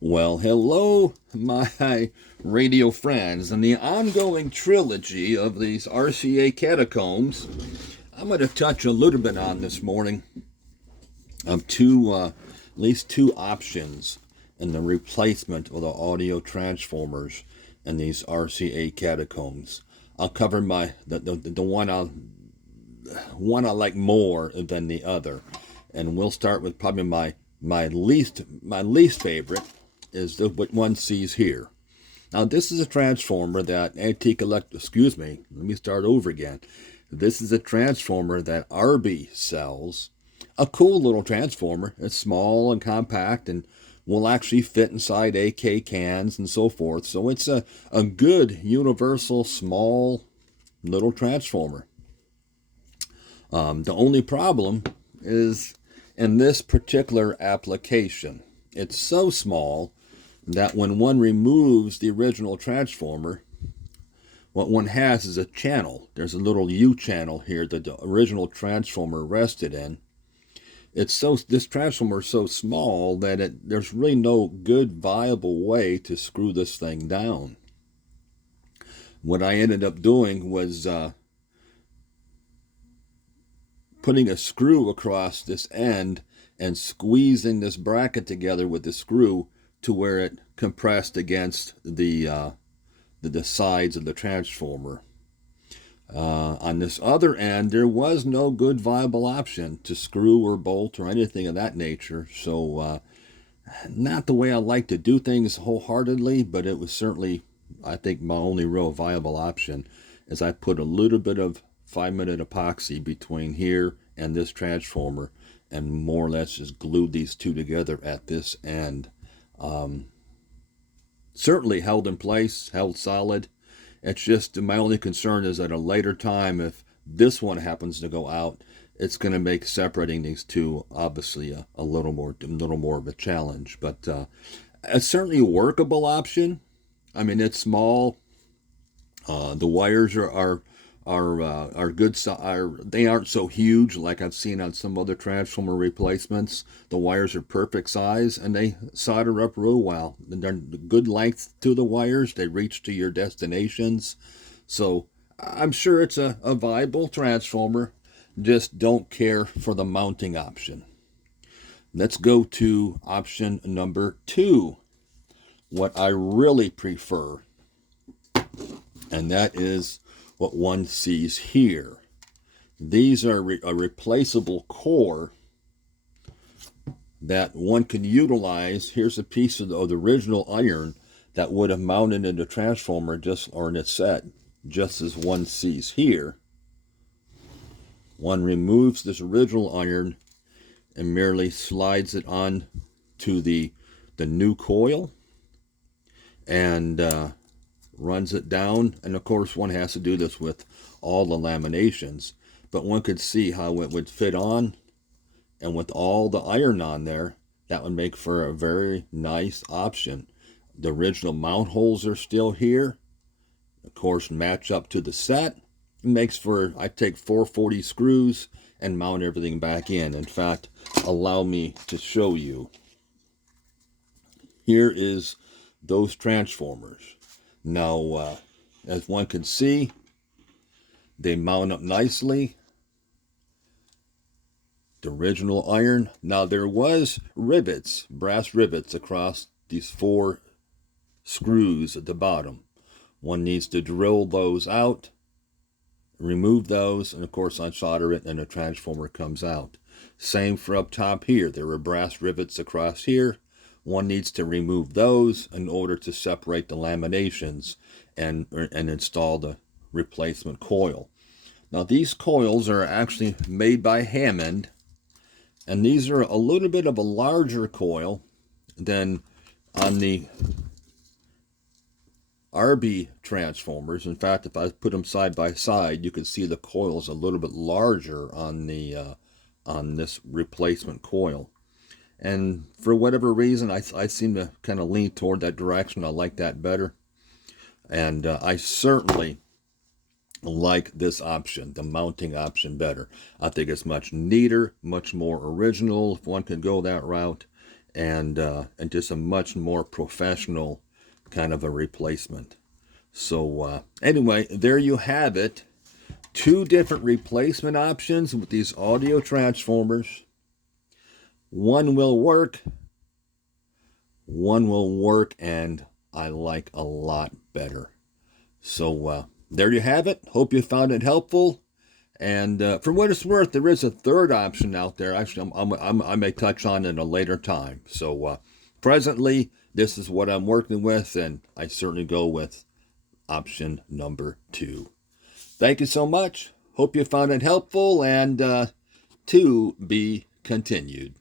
Well, hello, my radio friends. In the ongoing trilogy of these RCA catacombs, I'm going to touch a little bit on this morning of at least two options in the replacement of the audio transformers in these RCA catacombs. I'll cover the one I like more than the other, and we'll start with probably my least favorite is what one sees here. Now, this is a transformer that excuse me, let me start over again. This is a transformer that RB sells. A cool little transformer. It's small and compact and will actually fit inside AK cans and so forth. So it's a good universal small little transformer. The only problem is in this particular application. It's so small that when one removes the original transformer, what one has is a channel. There's a little U channel here that the original transformer rested in. This transformer is so small that there's really no good viable way to screw this thing down. What I ended up doing was putting a screw across this end and squeezing this bracket together with the screw to where it compressed against the sides of the transformer. On this other end, there was no good viable option to screw or bolt or anything of that nature. So, not the way I like to do things wholeheartedly, but it was certainly, I think, my only real viable option. Is I put a little bit of 5-minute epoxy between here and this transformer, and more or less just glued these two together at this end. Certainly held in place, held solid. It's just my only concern is at a later time, if this one happens to go out, it's going to make separating these two obviously a little more of a challenge. But it's certainly a workable option. I mean, it's small. The wires are good. They aren't so huge like I've seen on some other transformer replacements. The wires are perfect size and they solder up real well. They're good length to the wires. They reach to your destinations. So I'm sure it's a viable transformer. Just don't care for the mounting option. Let's go to option number 2. What I really prefer, and that is what one sees here. These are a replaceable core that one can utilize. Here's a piece of the original iron that would have mounted in the transformer or in its set, just as one sees here. One removes this original iron and merely slides it on to the new coil and runs it down. And of course, one has to do this with all the laminations, but one could see how it would fit on. And with all the iron on there, that would make for a very nice option. The original mount holes are still here. Of course, match up to the set. It makes for, I take 440 screws and mount everything back in. In fact, allow me to show you. Here is those transformers. Now, as one can see, they mount up nicely. The original iron. Now, there was rivets, brass rivets across these 4 screws at the bottom. One needs to drill those out, remove those, and of course unsolder it, and the transformer comes out. Same for up top here. There were brass rivets across here. One needs to remove those in order to separate the laminations and install the replacement coil. Now, these coils are actually made by Hammond, and these are a little bit of a larger coil than on the RB transformers. In fact, if I put them side by side, you can see the coil is a little bit larger on this replacement coil. And for whatever reason, I seem to kind of lean toward that direction. I like that better. And I certainly like this option, the mounting option, better. I think it's much neater, much more original if one could go that route. and just a much more professional kind of a replacement. So anyway, there you have it. Two different replacement options with these audio transformers. One will work, and I like a lot better. So there you have it. Hope you found it helpful. And for what it's worth, there is a third option out there. Actually, I may touch on it at a later time. So presently, this is what I'm working with, and I certainly go with option number 2. Thank you so much. Hope you found it helpful, and to be continued.